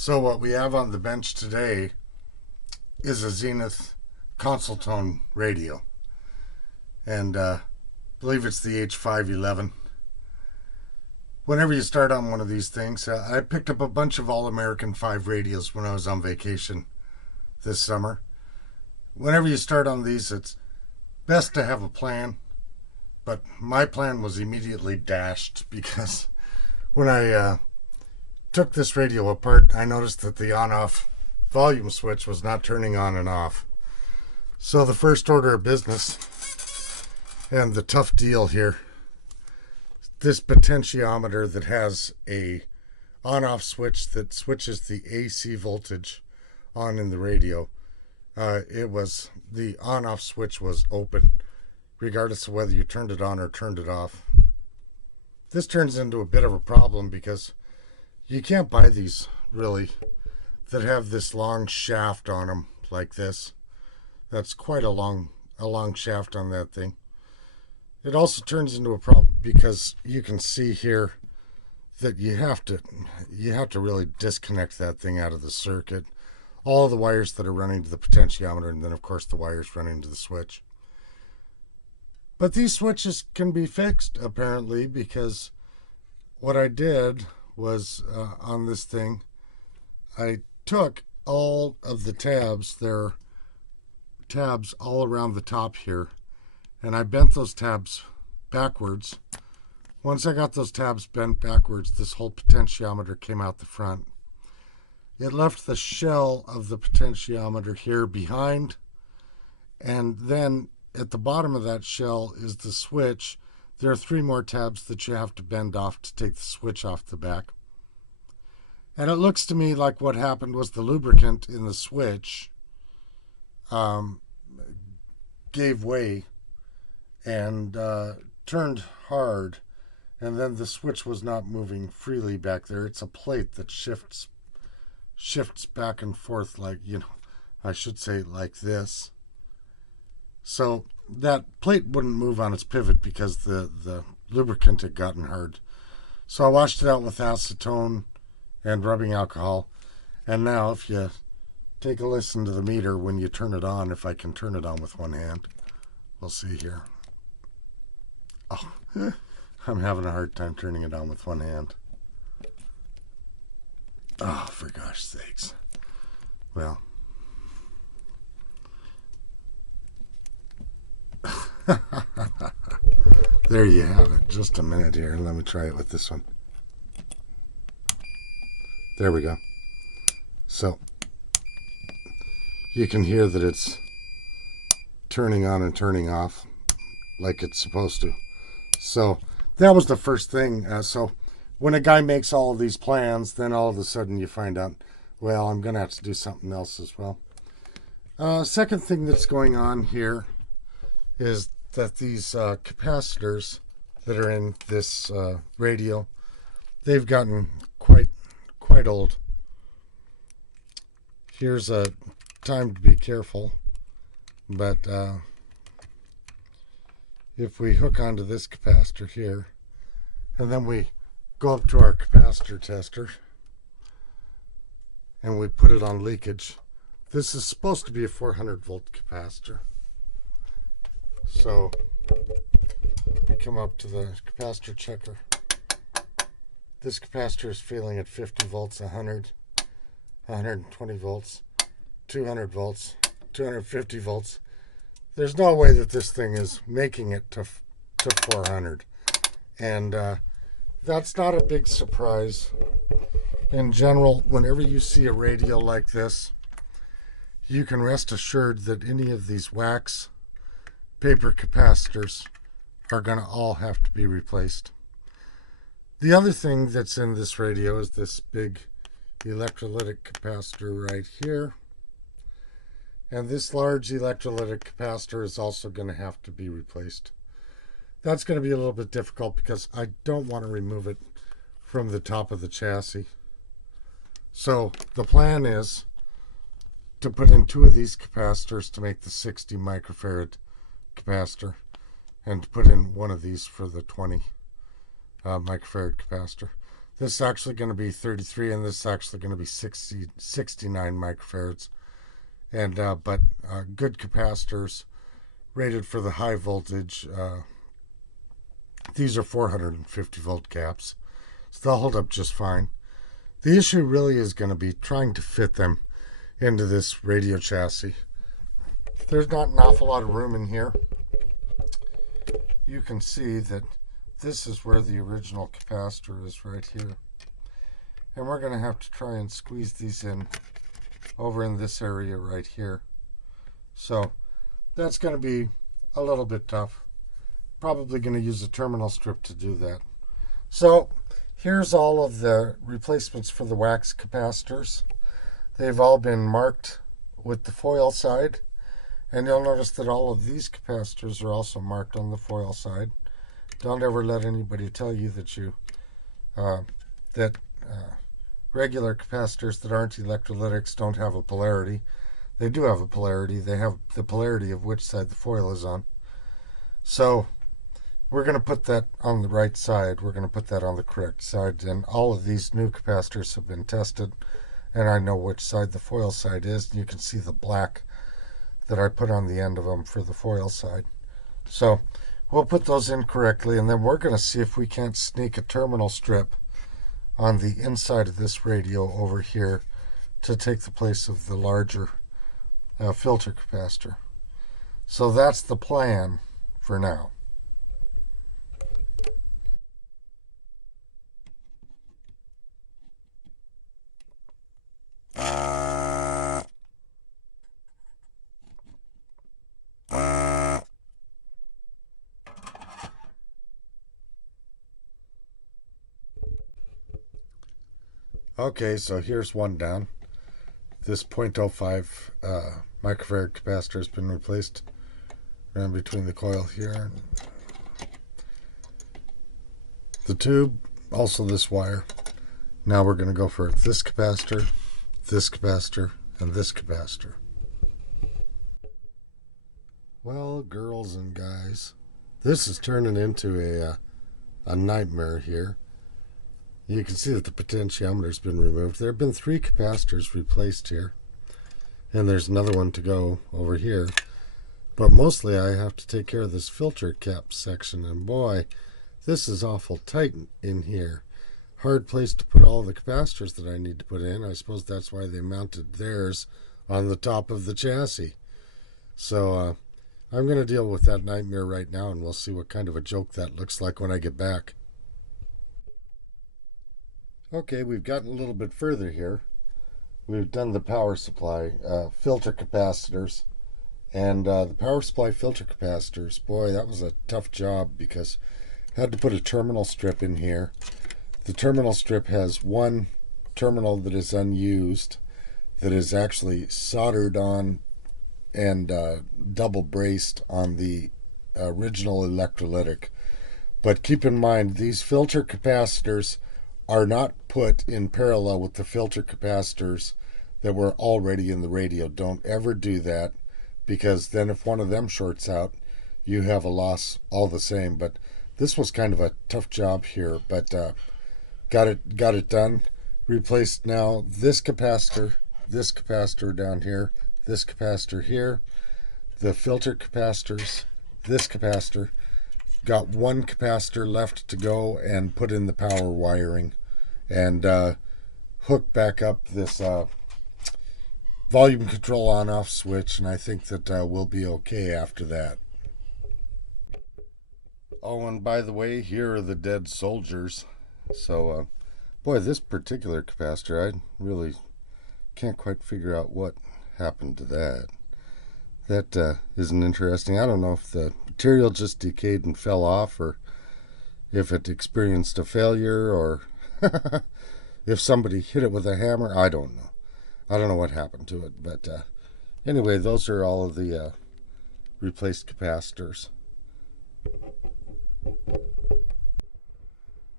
So what we have on the bench today is a Zenith console tone radio, and I believe it's the H511. Whenever you start on one of these things, I picked up a bunch of All-American 5 radios when I was on vacation this summer. Whenever you start on these, it's best to have a plan, but my plan was immediately dashed because when I took this radio apart, I noticed that the on-off volume switch was not turning on and off. So the first order of business and the tough deal here, this potentiometer that has a on-off switch that switches the AC voltage on in the radio, the on-off switch was open regardless of whether you turned it on or turned it off. This turns into a bit of a problem because you can't buy these really that have this long shaft on them like this. That's quite a long shaft on that thing. It also turns into a problem because you can see here that you have to really disconnect that thing out of the circuit. All the wires that are running to the potentiometer, and then of course the wires running to the switch. But these switches can be fixed apparently, because what I did was on this thing, I took all of the tabs, there are tabs all around the top here, and I bent those tabs backwards. Once I got those tabs bent backwards, this whole potentiometer came out the front. It left the shell of the potentiometer here behind, and then at the bottom of that shell is the switch. There are 3 more tabs that you have to bend off to take the switch off the back. And it looks to me like what happened was the lubricant in the switch gave way and turned hard, and then the switch was not moving freely back there. It's a plate that shifts back and forth, like, I should say like this. So that plate wouldn't move on its pivot because the lubricant had gotten hard. So I washed it out with acetone and rubbing alcohol. And now if you take a listen to the meter when you turn it on, if I can turn it on with one hand, we'll see here. Oh, I'm having a hard time turning it on with one hand. Oh, for gosh sakes. Well. There you have it. Just a minute here. Let me try it with this one. There we go. So you can hear that it's turning on and turning off like it's supposed to. So that was the first thing. So when a guy makes all of these plans, then all of a sudden you find out, well, I'm going to have to do something else as well. Second thing that's going on here is that these capacitors that are in this radio, they've gotten quite old. Here's a time to be careful, but if we hook onto this capacitor here, and then we go up to our capacitor tester and we put it on leakage. This is supposed to be a 400 volt capacitor. So we come up to the capacitor checker. This capacitor is failing at 50 volts, 100, 120 volts, 200 volts, 250 volts. There's no way that this thing is making it to 400. And that's not a big surprise. In general, whenever you see a radio like this, you can rest assured that any of these wax paper capacitors are going to all have to be replaced. The other thing that's in this radio is this big electrolytic capacitor right here. And this large electrolytic capacitor is also going to have to be replaced. That's going to be a little bit difficult because I don't want to remove it from the top of the chassis. So the plan is to put in 2 of these capacitors to make the 60 microfarad capacitor, and to put in one of these for the 20 microfarad capacitor. This is actually going to be 33, and this is actually going to be 69 microfarads. And but good capacitors rated for the high voltage. These are 450 volt caps, so they'll hold up just fine. The issue really is going to be trying to fit them into this radio chassis. There's not an awful lot of room in here. You can see that this is where the original capacitor is, right here. And we're going to have to try and squeeze these in over in this area right here. So that's going to be a little bit tough. Probably going to use a terminal strip to do that. So here's all of the replacements for the wax capacitors. They've all been marked with the foil side, and you'll notice that all of these capacitors are also marked on the foil side. Don't ever let anybody tell you that regular capacitors that aren't electrolytics don't have a polarity. They do have a polarity. They have the polarity of which side the foil is on. So we're going to put that on the right side. We're going to put that on the correct side. And all of these new capacitors have been tested, and I know which side the foil side is. And you can see the black that I put on the end of them for the foil side. So we'll put those in correctly, and then we're going to see if we can't sneak a terminal strip on the inside of this radio over here to take the place of the larger filter capacitor. So that's the plan for now. Okay, so here's one down. This 0.05 microfarad capacitor has been replaced around between the coil here. The tube, also this wire. Now we're going to go for this capacitor, and this capacitor. Well, girls and guys, this is turning into a nightmare here. You can see that the potentiometer's been removed. There have been 3 capacitors replaced here, and there's another one to go over here. But mostly I have to take care of this filter cap section, and boy, this is awful tight in here. Hard place to put all the capacitors that I need to put in. I suppose that's why they mounted theirs on the top of the chassis. So I'm going to deal with that nightmare right now, and we'll see what kind of a joke that looks like when I get back. Okay, we've gotten a little bit further here. We've done the power supply filter capacitors, and the power supply filter capacitors, boy, that was a tough job because I had to put a terminal strip in here. The terminal strip has one terminal that is unused, that is actually soldered on and double braced on the original electrolytic. But keep in mind, these filter capacitors are not put in parallel with the filter capacitors that were already in the radio. Don't ever do that, because then if one of them shorts out, you have a loss all the same. But this was kind of a tough job here, but got it done. Replaced now this capacitor down here, this capacitor here, the filter capacitors, this capacitor. Got one capacitor left to go and put in the power wiring, and hook back up this volume control on-off switch, and I think that we'll be okay after that. Oh, and by the way, here are the dead soldiers. So, boy, this particular capacitor, I really can't quite figure out what happened to that. That isn't interesting. I don't know if the material just decayed and fell off, or if it experienced a failure, or if somebody hit it with a hammer. I don't know. I don't know what happened to it. But anyway, those are all of the replaced capacitors.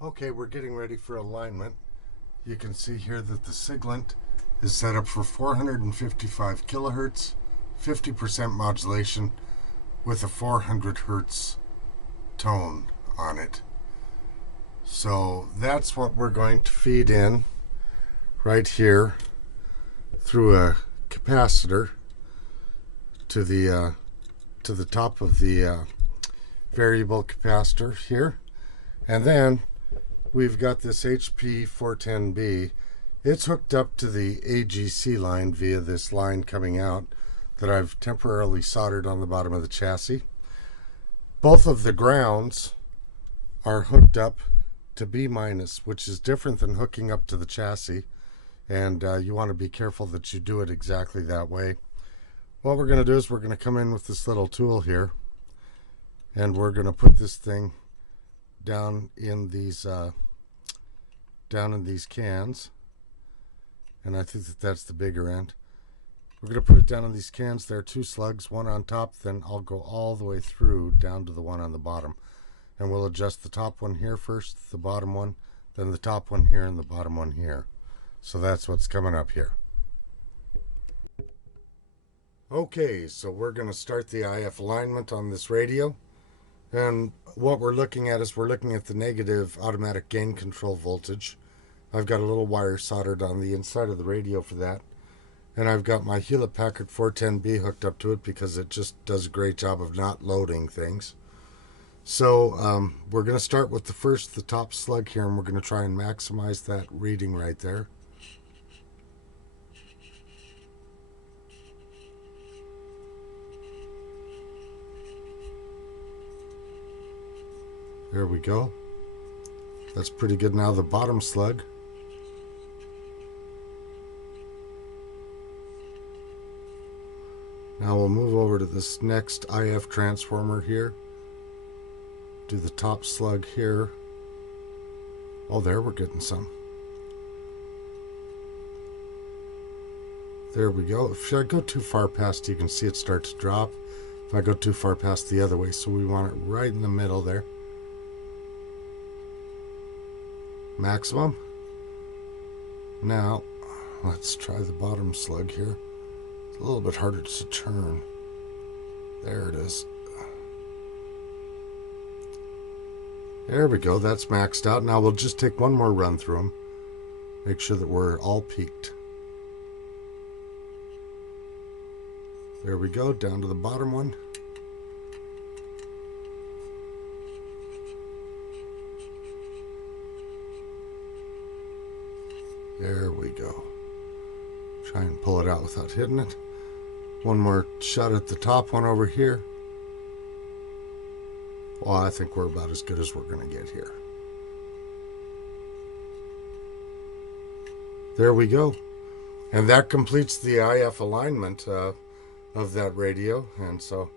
Okay, we're getting ready for alignment. You can see here that the Siglent is set up for 455 kilohertz, 50% modulation with a 400 hertz tone on it. So that's what we're going to feed in right here through a capacitor to the top of the variable capacitor here. And then we've got this HP410B. It's hooked up to the AGC line via this line coming out that I've temporarily soldered on the bottom of the chassis. Both of the grounds are hooked up to B-, which is different than hooking up to the chassis, and you want to be careful that you do it exactly that way. What we're going to do is we're going to come in with this little tool here, and we're going to put this thing down in these cans, and I think that that's the bigger end. We're going to put it down in these cans. There are two slugs, one on top, then I'll go all the way through down to the one on the bottom. And we'll adjust the top one here first, the bottom one, then the top one here, and the bottom one here. So that's what's coming up here. Okay, so we're going to start the IF alignment on this radio. And what we're looking at is we're looking at the negative automatic gain control voltage. I've got a little wire soldered on the inside of the radio for that. And I've got my Hewlett Packard 410B hooked up to it because it just does a great job of not loading things. So we're going to start with the top slug here, and we're going to try and maximize that reading right there. There we go. That's pretty good. Now the bottom slug. Now we'll move over to this next IF transformer here. Do the top slug here. Oh, there, we're getting some. There we go. If I go too far past, you can see it start to drop. If I go too far past the other way, so we want it right in the middle there. Maximum. Now, let's try the bottom slug here. It's a little bit harder to turn. There it is. There we go, that's maxed out. Now we'll just take one more run through them. Make sure that we're all peaked. There we go, down to the bottom one. There we go. Try and pull it out without hitting it. One more shot at the top one over here. Well, I think we're about as good as we're going to get here. There we go. And that completes the IF alignment of that radio. And so,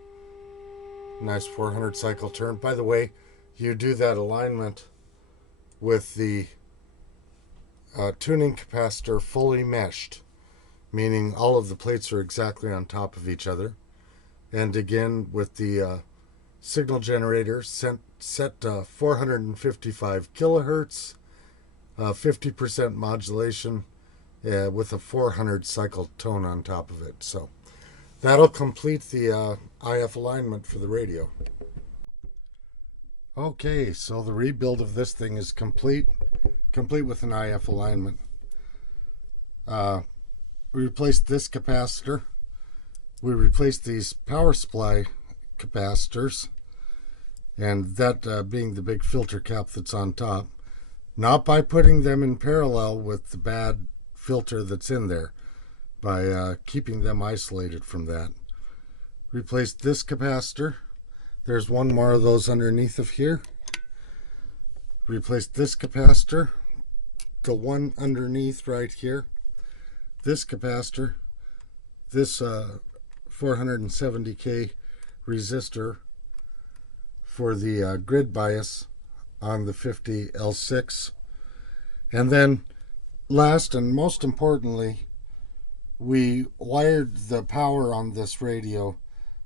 nice 400 cycle turn. By the way, you do that alignment with the tuning capacitor fully meshed, meaning all of the plates are exactly on top of each other. And again, with the signal generator set to 455 kilohertz, 50% modulation with a 400 cycle tone on top of it. So that'll complete the IF alignment for the radio. Okay, so the rebuild of this thing is complete with an IF alignment. We replaced this capacitor. We replaced these power supply capacitors, and that being the big filter cap that's on top, not by putting them in parallel with the bad filter that's in there, by keeping them isolated from that. Replaced this capacitor. There's one more of those underneath of here. Replaced this capacitor, the one underneath right here. This capacitor, this 470K resistor for the grid bias on the 50L6. And then last and most importantly, we wired the power on this radio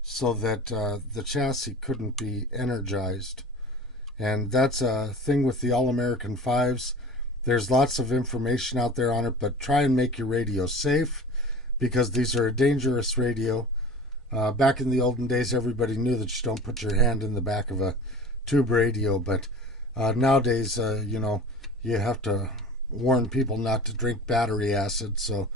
so that the chassis couldn't be energized. And that's a thing with the All-American 5s. There's lots of information out there on it, but try and make your radio safe, because these are a dangerous radio. Back in the olden days, everybody knew that you don't put your hand in the back of a tube radio, but Nowadays, you have to warn people not to drink battery acid, so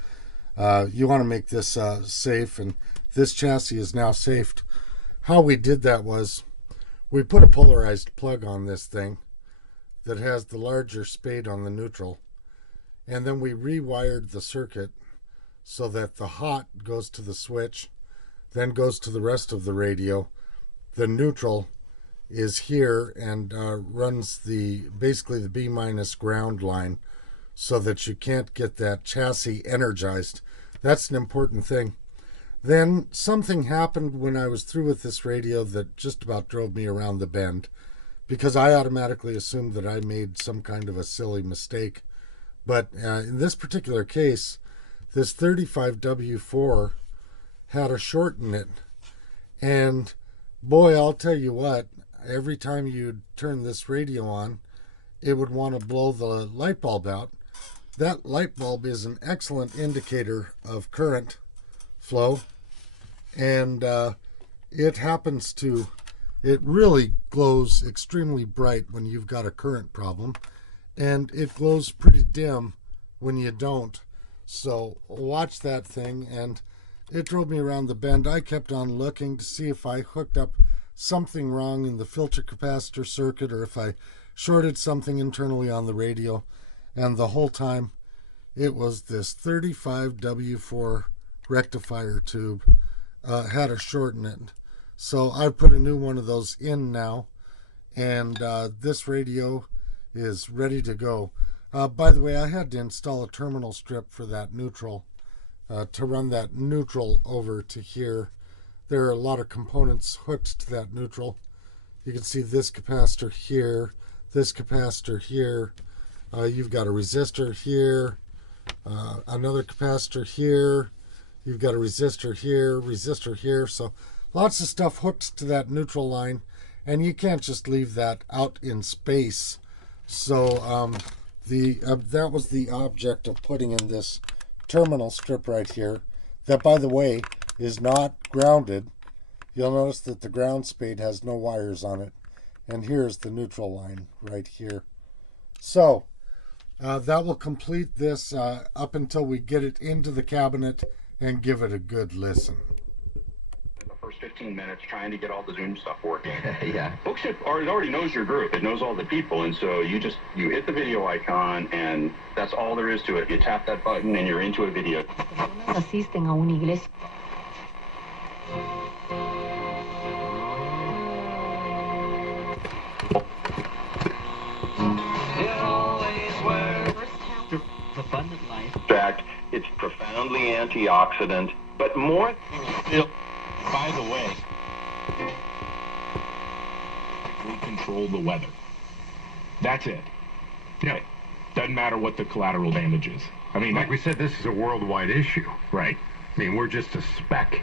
you want to make this safe, and this chassis is now safe. How we did that was we put a polarized plug on this thing that has the larger spade on the neutral, and then we rewired the circuit so that the hot goes to the switch, then goes to the rest of the radio. The neutral is here and runs basically the B minus ground line so that you can't get that chassis energized. That's an important thing. Then something happened when I was through with this radio that just about drove me around the bend, because I automatically assumed that I made some kind of a silly mistake. But in this particular case, this 35W4 had a short in it. And boy, I'll tell you what, every time you'd turn this radio on, it would want to blow the light bulb out. That light bulb is an excellent indicator of current flow, and it really glows extremely bright when you've got a current problem, and it glows pretty dim when you don't. So watch that thing, and it drove me around the bend. I kept on looking to see if I hooked up something wrong in the filter capacitor circuit or if I shorted something internally on the radio, and the whole time it was this 35W4 rectifier tube had a short in it. So I put a new one of those in now, and this radio is ready to go. By the way, I had to install a terminal strip for that neutral to run that neutral over to here. There are a lot of components hooked to that neutral. You can see this capacitor here, this capacitor here. You've got a resistor here, another capacitor here. You've got a resistor here. So lots of stuff hooked to that neutral line, and you can't just leave that out in space. So that was the object of putting in this terminal strip right here, that, by the way, is not grounded. You'll notice that the ground spade has no wires on it, and here's the neutral line right here. So that will complete this up until we get it into the cabinet and give it a good listen. The first 15 minutes trying to get all the Zoom stuff working. Yeah. Bookship already knows your group. It knows all the people, and so you hit the video icon, and that's all there is to it. You tap that button, and you're into a video. Asisten a una iglesia. Abundant life. In fact, it's profoundly antioxidant, but more. By the way, we control the weather. That's it. Yeah. Doesn't matter what the collateral damage is. I mean, like we said, this is a worldwide issue. Right. I mean, we're just a speck